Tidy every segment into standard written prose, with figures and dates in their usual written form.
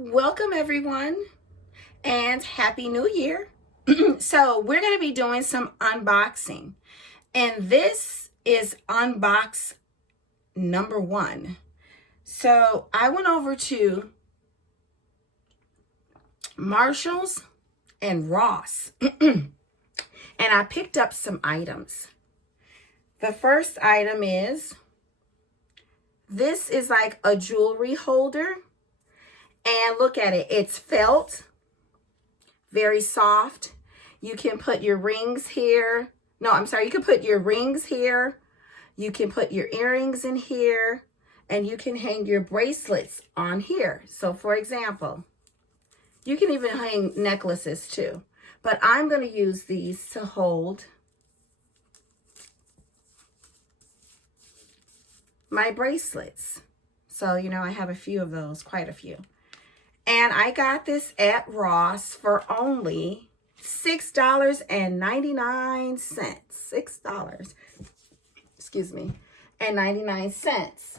Welcome everyone and Happy New Year. So we're going to be doing some unboxing and this is unbox number 1. So I went over to Marshall's and Ross and I picked up some items. The first item is, this is like a jewelry holder. And look at it, it's felt, very soft. You can put your rings here. No, I'm sorry, you can put your rings here. You can put your earrings in here. And you can hang your bracelets on here. So for example, you can even hang necklaces too. But I'm going to use these to hold my bracelets. So, you know, I have a few of those, quite a few. And I got this at Ross for only $6.99. $6, excuse me, and 99 cents.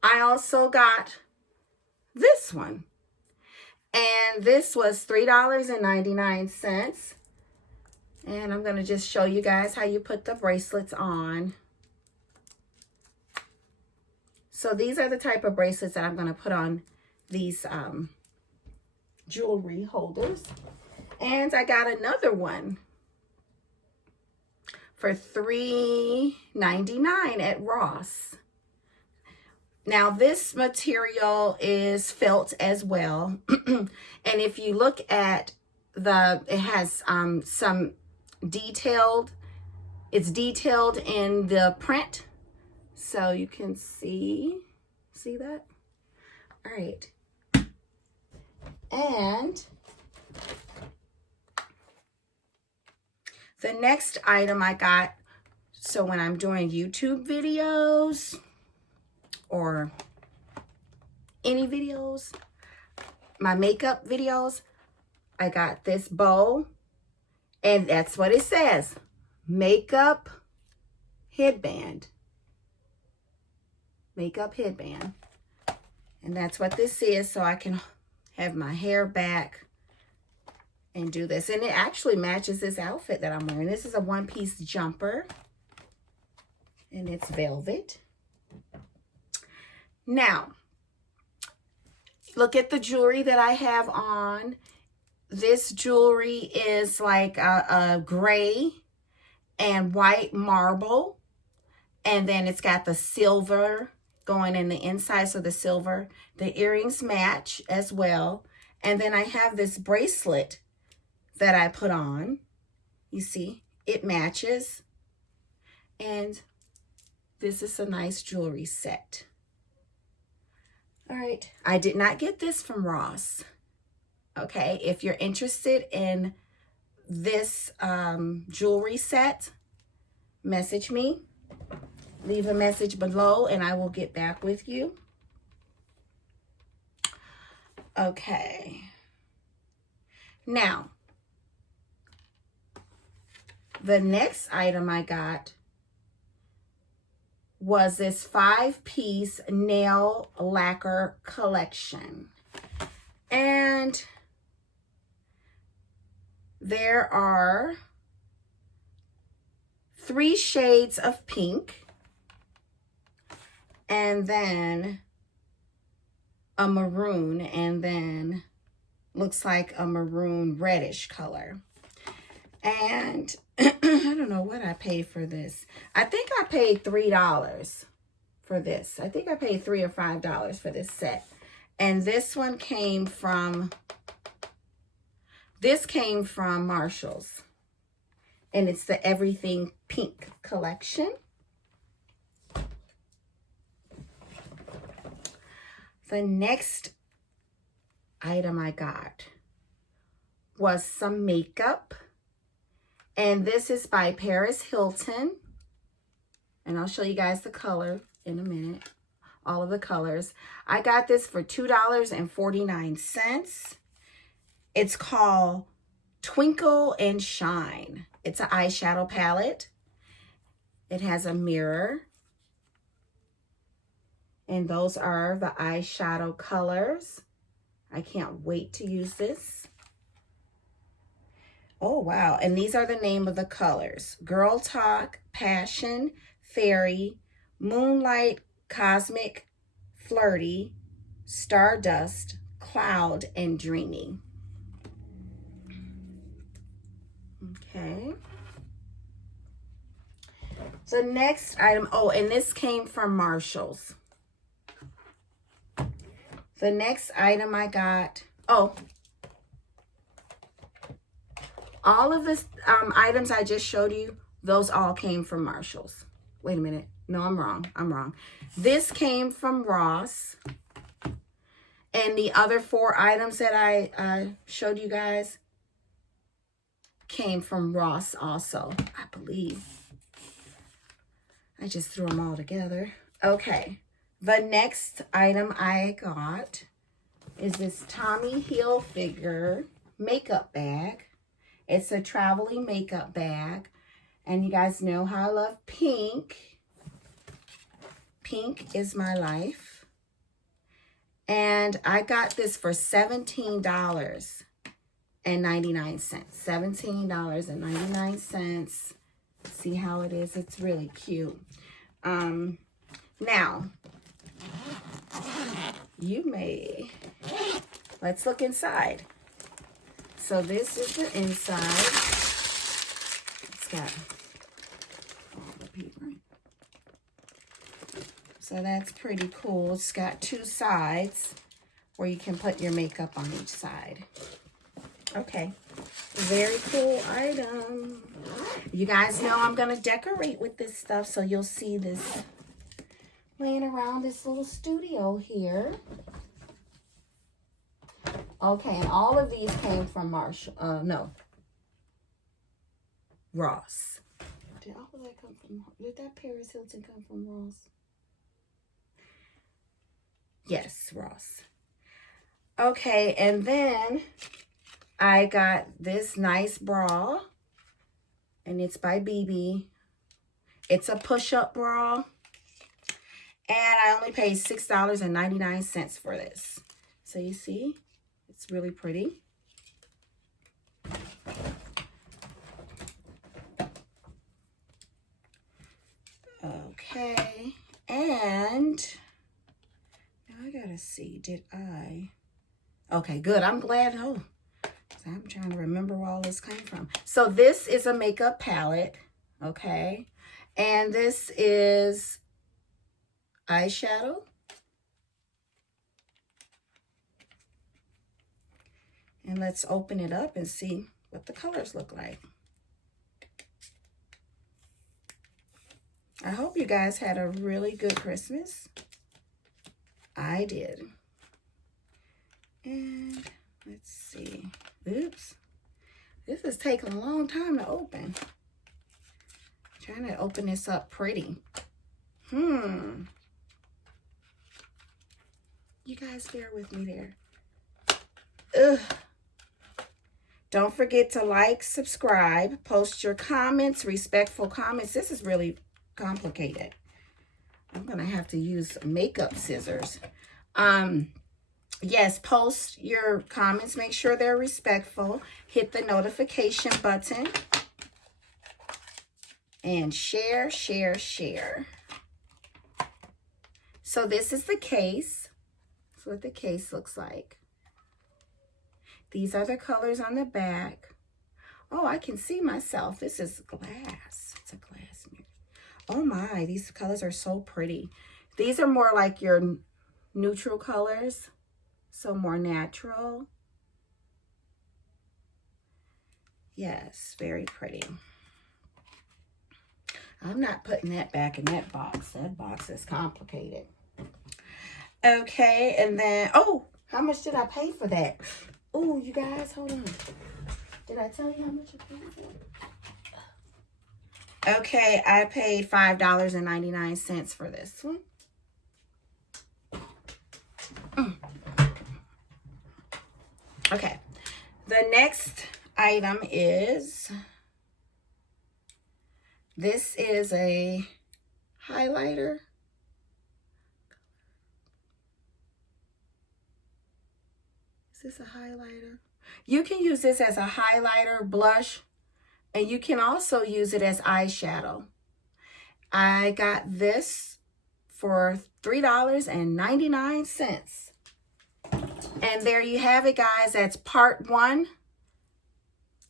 I also got this one. And this was $3.99. And I'm going to just show you guys how you put the bracelets on. So these are the type of bracelets that I'm going to put on these jewelry holders. And I got another one for $3.99 at Ross. Now this material is felt as well. And if you look at it has some detailed, it's detailed in the print. So you can see that? All right. And the next item I got, so when I'm doing YouTube videos or any videos, my makeup videos, I got this bow, and that's what it says, makeup headband. Makeup headband. And that's what this is, so I can have my hair back and do this. And it actually matches this outfit that I'm wearing. This is a one-piece jumper. And it's velvet. Now, look at the jewelry that I have on. This jewelry is like a gray and white marble. And then it's got the silver going in the inside, so the silver. The earrings match as well. And then I have this bracelet that I put on. You see, it matches. And this is a nice jewelry set. All right, I did not get this from Ross. Okay, if you're interested in this jewelry set, message me. Leave a message below and I will get back with you. Okay. Now, the next item I got was this 5-piece nail lacquer collection. And there are 3 shades of pink. And then a maroon, and then looks like a maroon reddish color. And I don't know what I paid for this. I think I paid $3 for this. I think I paid $3 or $5 for this set. And this one came from, Marshall's. And it's the Everything Pink collection. The next item I got was some makeup. And this is by Paris Hilton. And I'll show you guys the color in a minute. All of the colors. I got this for $2.49. It's called Twinkle and Shine. It's an eyeshadow palette. It has a mirror. And those are the eyeshadow colors. I can't wait to use this. Oh, wow. And these are the name of the colors. Girl Talk, Passion, Fairy, Moonlight, Cosmic, Flirty, Stardust, Cloud, and Dreamy. Okay. The next item, oh, and this came from Marshall's. The next item I got, oh, all of the items I just showed you, those all came from Marshall's. Wait a minute. No, I'm wrong. This came from Ross. And the other 4 items that I showed you guys came from Ross also, I believe. I just threw them all together. Okay. The next item I got is this Tommy Hilfiger makeup bag. It's a traveling makeup bag. And you guys know how I love pink. Pink is my life. And I got this for $17.99. $17.99. See how it is? It's really cute. Now, let's look inside. So this is the inside. It's got all the paper. So that's pretty cool. It's got 2 sides where you can put your makeup on each side. Okay, very cool item. You guys know I'm gonna decorate with this stuff, so you'll see this laying around this little studio here. Okay, and all of these came from Ross. Did all of that come from, did that Paris Hilton come from Ross? Yes, Ross. Okay, and then I got this nice bra, and it's by BB. It's a push-up bra, and I only paid $6.99 for this. So you see, it's really pretty. Okay, and now I gotta see, okay, good, I'm glad, I'm trying to remember where all this came from. So this is a makeup palette, okay? And this is eyeshadow. And let's open it up and see what the colors look like. I hope you guys had a really good Christmas. I did. And let's see. Oops. This is taking a long time to open. Trying to open this up pretty. You guys bear with me there. Ugh. Don't forget to like, subscribe, post your comments, respectful comments. This is really complicated. I'm gonna have to use makeup scissors. Yes, post your comments. Make sure they're respectful. Hit the notification button. And share, share, share. So this is the case. That's what the case looks like. These are the colors on the back. Oh, I can see myself. This is glass. It's a glass mirror. Oh my, these colors are so pretty. These are more like your neutral colors. So more natural. Yes, very pretty. I'm not putting that back in that box. That box is complicated. Okay, and then, oh, how much did I pay for that? Oh, you guys, hold on. Did I tell you how much I paid for it? Okay, I paid $5.99 for this one. Okay, the next item is, this is a highlighter. Is this a highlighter? You can use this as a highlighter, blush, and you can also use it as eyeshadow. I got this for $3.99. And there you have it, guys. That's part 1.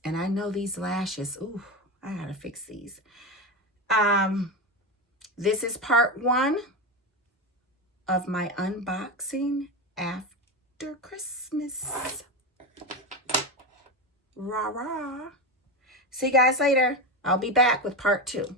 And I know these lashes. Ooh, I gotta fix these. This is part 1 of my unboxing after Christmas. Rah, rah. See you guys later. I'll be back with part 2.